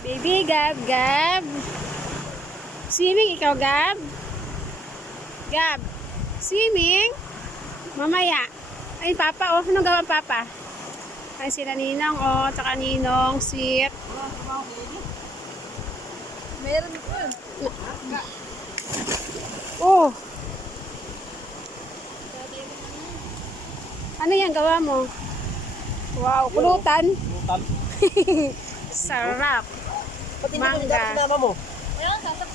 Baby, Gab, Gab. Swimming ikaw, Gab? Gab, swimming? Mamaya. Ay, Papa, oh. Anong gawa, Papa? Ay, sila Ninang, oh. Tsaka Ninong, sweet. Meron po yun. Oh. Ano yan, gawa mo? Wow, pulutan. Butal. Sarap. Pati mo Mangga. yung dapat sinama mo. Ayun, sasak.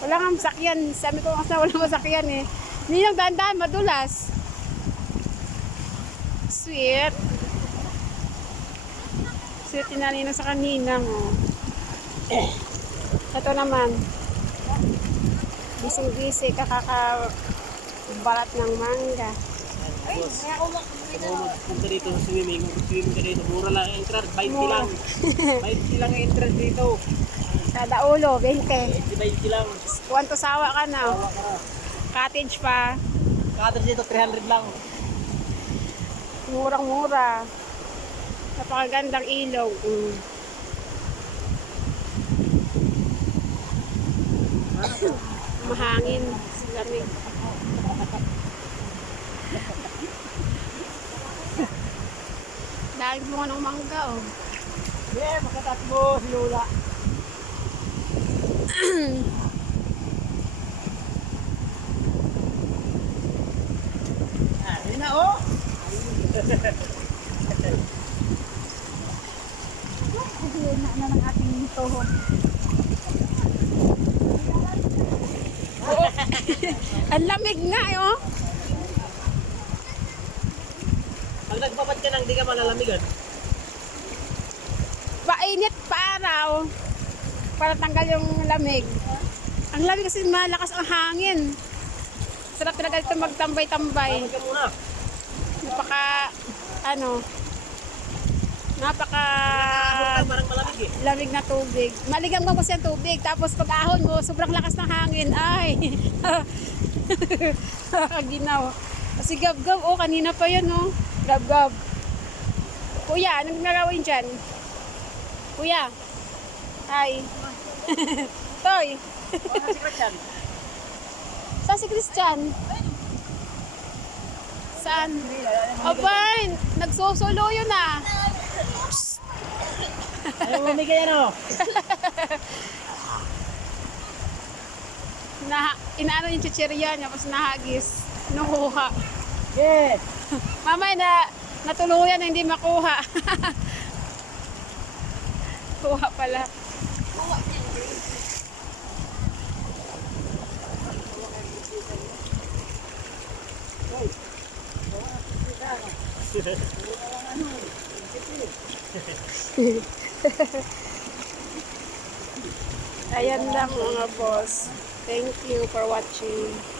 Wala nga masakyan. Sabi ko kasi wala masakyan eh. Ninang dahan-dahan, madulas. Sweet. Sweet na Ninang sa kaninang. Oh. Ito naman. Gising-gising, kakakabalat ng mangga. Boss, punta dito sa swimming. Swimming ka dito. Mura lang ang entrance. 20 lang. 20 lang ang entrance dito. Kada ulo, 20. 20 lang. Kuwanto sawa ka na. Tawa ka na. Cottage pa. Kadar dito 300 lang. Murang-mura. Napakagandang ilog. Mahangin. Lamig. Dahil mo ng mangga, oh. Yeah, makatas mo si Lola. Yun na oh. Na ng ating tuhod. Ang lamig nga, eh, oh. Pag nagpapat ka nang di ka malalamigan. Painit pa araw. Para tanggal yung lamig. Ang lamig kasi malakas ang hangin. Sarap talaga ito magtambay-tambay. Tawag ka muna. Napaka, napaka Parang malamig eh. lamig na tubig. Maligam mo kasi ang tubig. Tapos pag ahon mo, sobrang lakas ng hangin. Ay! Ginaw. Kasi gab-gab, oh, kanina pa yun, oh. Gab-gab. Kuya, anong gagawin dyan? Kuya. Hi. Toy. Ano si Christian? Saan si Christian? Saan? Abay, nagsusulo yun ah. Ayaw mamigay ano? Inaano yung chichirya niya, tapos nahagis. Nakuha. Yes. Mamay natuluyan na hindi makuha. Kuha pala. Ayan lang mga boss. Thank you for watching.